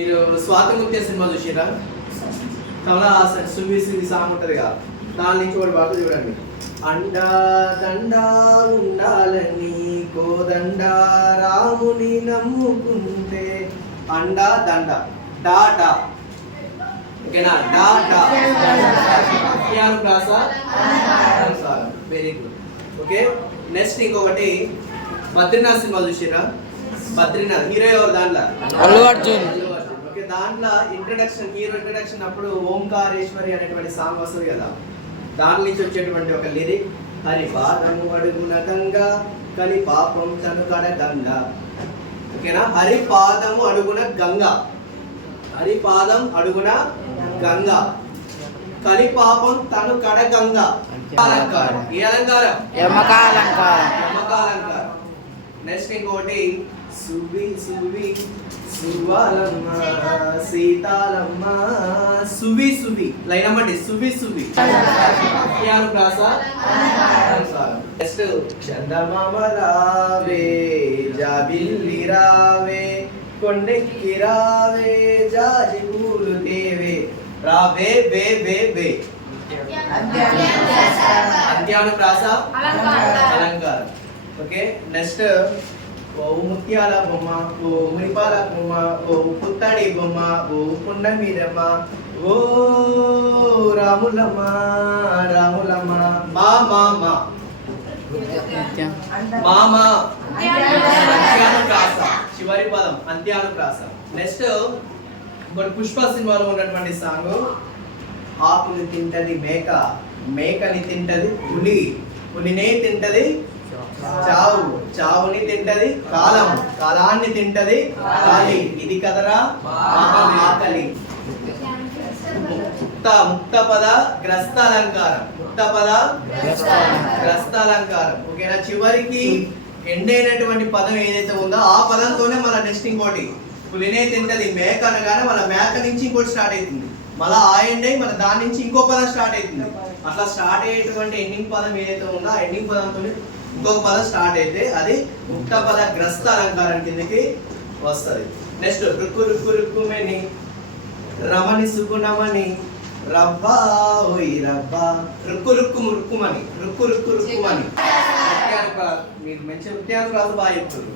మీరు స్వాతంత్ర్య సినిమా చూసిరా? కమలా హాసన్ సువి సువి సాంగ్ ఉంటుంది కదా, దాని నుంచి ఒకటి పాట చూడండి. అండా దండా ఉండాలని కోదండ రాముని నమ్ముకుంటే అండా దండ డా డా, ఓకేనా? డా డా వెరీ గుడ్. ఓకే, నెక్స్ట్ ఇంకొకటి బద్రీనాథ్ సినిమా చూసిరా? బద్రీనాథ్ హీరో ఎవరు దాంట్లో? అల్లు అర్జున్. ఓకే, దాంట్లో ఇంట్రడక్షన్, హీరో ఇంట్రడక్షన్ అప్పుడు ఓంకారేశ్వరి అనేటువంటి సాంగ్ వస్తుంది కదా, దాని నుంచి వచ్చేటువంటి ఒక లిరిక్, హరి పాదము అడుగున గంగా కలి పాపం చనుకడ గంగా. ఓకేనా? హరి పాదము అడుగున గంగా, హరి పాదం అడుగున గంగా, కలి పాపం తను కడ గంగా. అలంకారం. ఏ అలంకారం? యమకాలంకారం. యమకాలంకారం. నెక్స్ట్ ఇంకోటి సువి సువి సువాలమ్మ సీతాలమ్మ సువి సువి, లైన్ అమ్మండి. సువి సువి నెక్స్ట్ చందమామ రావే జాబిల్లి రావే కొండెక్కి రావే జాజి పూలు తేవే రావే వే వే వే. అంత్యానుప్రాస అలంకారం. ఓకే, నెక్స్ట్ ఓ ముత్యాల బొమ్మ, ఓ మురిపాల బొమ్మ, ఓ పుత్తడి బొమ్మ, ఓ పున్నమిరమ్మ, ఓ రాములమ్మ రాములమ్మ మా మా మా మామా. అంత్యానుప్రాస, చివరి పదం అంత్యానుప్రాస. నెక్స్ట్ ఇంకోటి పుష్ప సినిమాలో ఉన్నటువంటి సాంగ్, ఆకుని తింటది మేక, మేకని తింటది పులి, పులినే తింటది చావు, చావుని తింటది కాలం, కాలాన్ని తింటది కాలి, ఇది కదరా ఆకలి. ముక్త పద గ్రస్త అలంకారం, ముక్త పద గ్రస్త అలంకారం. ఓకేనా? చివరికి ఎండైనటువంటి పదం ఏదైతే ఉందో ఆ పదంతోనే మన నెక్స్ట్ ఇంకోటి, పులినే తింటది మేక అనగానే మన మేక నుంచి ఇంకోటి స్టార్ట్ అవుతుంది, మళ్ళీ ఆ ఎండ్ అయ్యి మన దాని నుంచి ఇంకో పదం స్టార్ట్ అవుతుంది. అట్లా స్టార్ట్ అయ్యేటువంటి ఎండింగ్ పదం ఏదైతే ఉందో ఆ ఎండింగ్ పదంతో ఇంకొక పదం స్టార్ట్ అయితే అది ముక్త పద గ్రస్త అలంకారం కిందకి వస్తుంది. నెక్స్ట్ రుక్కు రుక్కు రుక్కుమని రమణి సుగుణమని రబ్బా ఓయ్ రబ్బా, రుక్కు రుక్కు రుక్కుమని, రుక్కు రుక్కు రుక్కుమని. మీరు మంచి నృత్యాలు రాదు బాగా చెప్తారు.